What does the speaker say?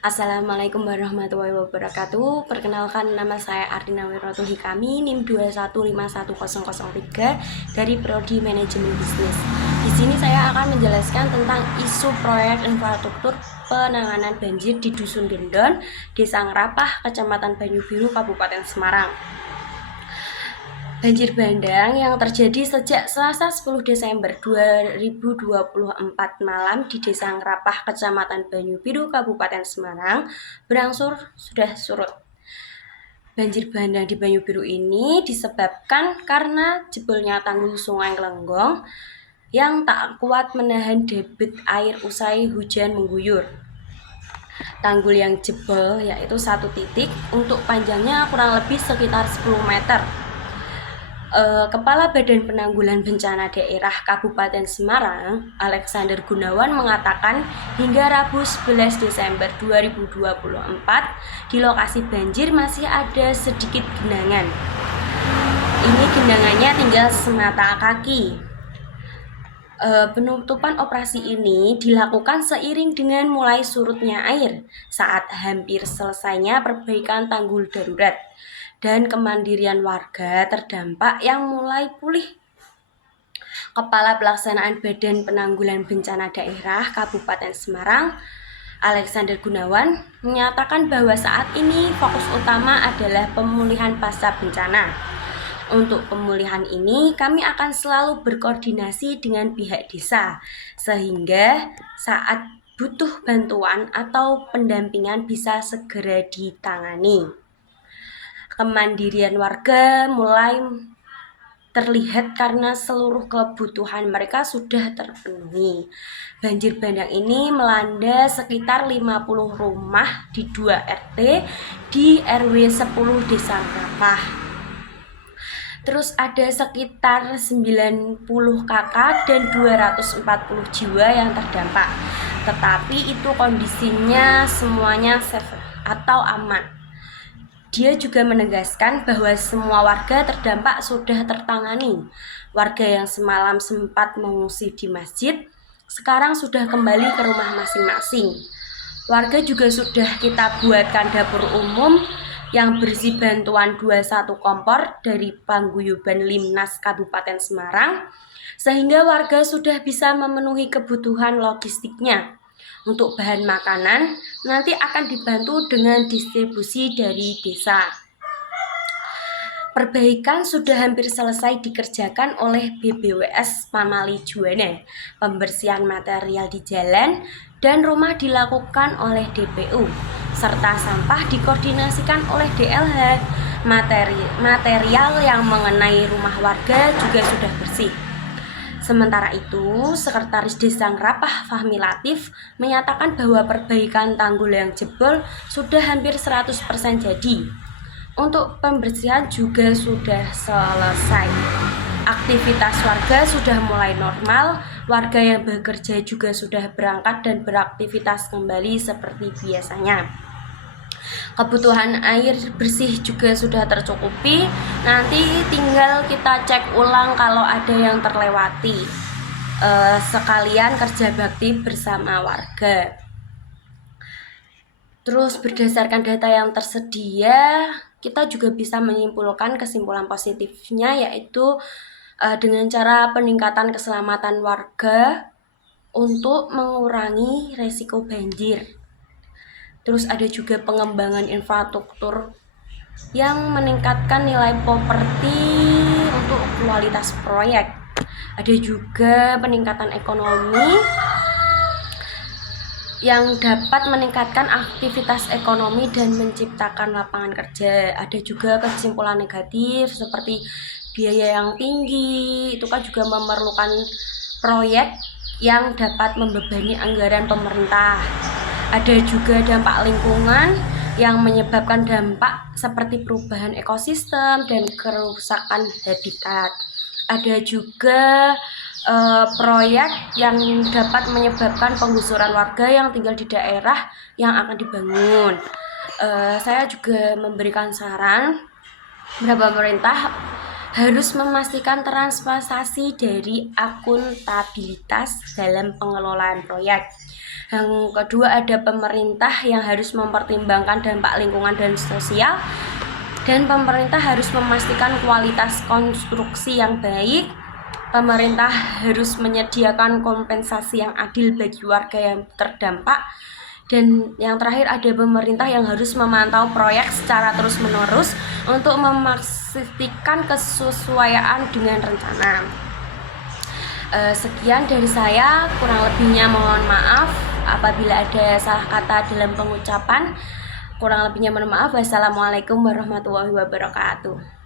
Assalamualaikum warahmatullahi wabarakatuh. Perkenalkan, nama saya Ardina Wirotul Hikami, NIM 2151003 dari Prodi Manajemen Bisnis. Di sini saya akan menjelaskan tentang isu proyek infrastruktur penanganan banjir di Dusun Gendon, Desa Ngerapah, Kecamatan Banyubiru, Kabupaten Semarang. Banjir bandang yang terjadi sejak Selasa 10 Desember 2024 malam di Desa Ngerapah, Kecamatan Banyubiru, Kabupaten Semarang berangsur sudah surut. Banjir bandang di Banyubiru ini disebabkan karena jebolnya tanggul Sungai Lenggong yang tak kuat menahan debit air usai hujan mengguyur. Tanggul yang jebol yaitu satu titik untuk panjangnya kurang lebih sekitar 10 meter. Kepala Badan Penanggulangan Bencana Daerah Kabupaten Semarang, Alexander Gunawan mengatakan hingga Rabu 11 Desember 2024 di lokasi banjir masih ada sedikit genangan. Ini genangannya tinggal semata kaki. Penutupan operasi ini dilakukan seiring dengan mulai surutnya air saat hampir selesainya perbaikan tanggul darurat dan kemandirian warga terdampak yang mulai pulih. Kepala Pelaksanaan Badan Penanggulangan Bencana Daerah Kabupaten Semarang, Alexander Gunawan, menyatakan bahwa saat ini fokus utama adalah pemulihan pasca bencana. Untuk pemulihan ini, kami akan selalu berkoordinasi dengan pihak desa, sehingga saat butuh bantuan atau pendampingan bisa segera ditangani. Kemandirian warga mulai terlihat karena seluruh kebutuhan mereka sudah terpenuhi. Banjir bandang ini melanda sekitar 50 rumah di 2 RT di RW 10 Desa Ngerapah. Terus ada sekitar 90 kakak dan 240 jiwa yang terdampak. Tetapi itu kondisinya semuanya safe atau aman. Dia juga menegaskan bahwa semua warga terdampak sudah tertangani. Warga yang semalam sempat mengungsi di masjid, sekarang sudah kembali ke rumah masing-masing. Warga juga sudah kita buatkan dapur umum yang berisi bantuan 21 kompor dari Paguyuban Limnas Kabupaten Semarang, sehingga warga sudah bisa memenuhi kebutuhan logistiknya. Untuk bahan makanan, nanti akan dibantu dengan distribusi dari desa. Perbaikan sudah hampir selesai dikerjakan oleh BBWS Pamali Juwana. Pembersihan material di jalan dan rumah dilakukan oleh DPU, serta sampah dikoordinasikan oleh DLH. Material yang mengenai rumah warga juga sudah bersih. Sementara itu, Sekretaris Desa Ngerapah Fahmi Latif menyatakan bahwa perbaikan tanggul yang jebol sudah hampir 100% jadi. Untuk pembersihan juga sudah selesai. Aktivitas warga sudah mulai normal, warga yang bekerja juga sudah berangkat dan beraktivitas kembali seperti biasanya. Kebutuhan air bersih juga sudah tercukupi. Nanti tinggal kita cek ulang kalau ada yang terlewati. Sekalian kerja bakti bersama warga. Terus berdasarkan data yang tersedia, kita juga bisa menyimpulkan kesimpulan positifnya, yaitu dengan cara peningkatan keselamatan warga untuk mengurangi resiko banjir. Terus ada juga pengembangan infrastruktur yang meningkatkan nilai properti untuk kualitas proyek. Ada juga peningkatan ekonomi yang dapat meningkatkan aktivitas ekonomi dan menciptakan lapangan kerja. Ada juga kesimpulan negatif seperti biaya yang tinggi, itu kan juga memerlukan proyek yang dapat membebani anggaran pemerintah. Ada juga dampak lingkungan yang menyebabkan dampak seperti perubahan ekosistem dan kerusakan habitat. Ada juga proyek yang dapat menyebabkan penggusuran warga yang tinggal di daerah yang akan dibangun. Saya juga memberikan saran kepada pemerintah harus memastikan transparansi dari akuntabilitas dalam pengelolaan proyek. Yang kedua, ada pemerintah yang harus mempertimbangkan dampak lingkungan dan sosial, dan pemerintah harus memastikan kualitas konstruksi yang baik. Pemerintah harus menyediakan kompensasi yang adil bagi warga yang terdampak. Dan yang terakhir, ada pemerintah yang harus memantau proyek secara terus-menerus untuk memastikan kesesuaian dengan rencana. Sekian dari saya, kurang lebihnya mohon maaf apabila ada salah kata dalam pengucapan. Kurang lebihnya mohon maaf. Wassalamualaikum warahmatullahi wabarakatuh.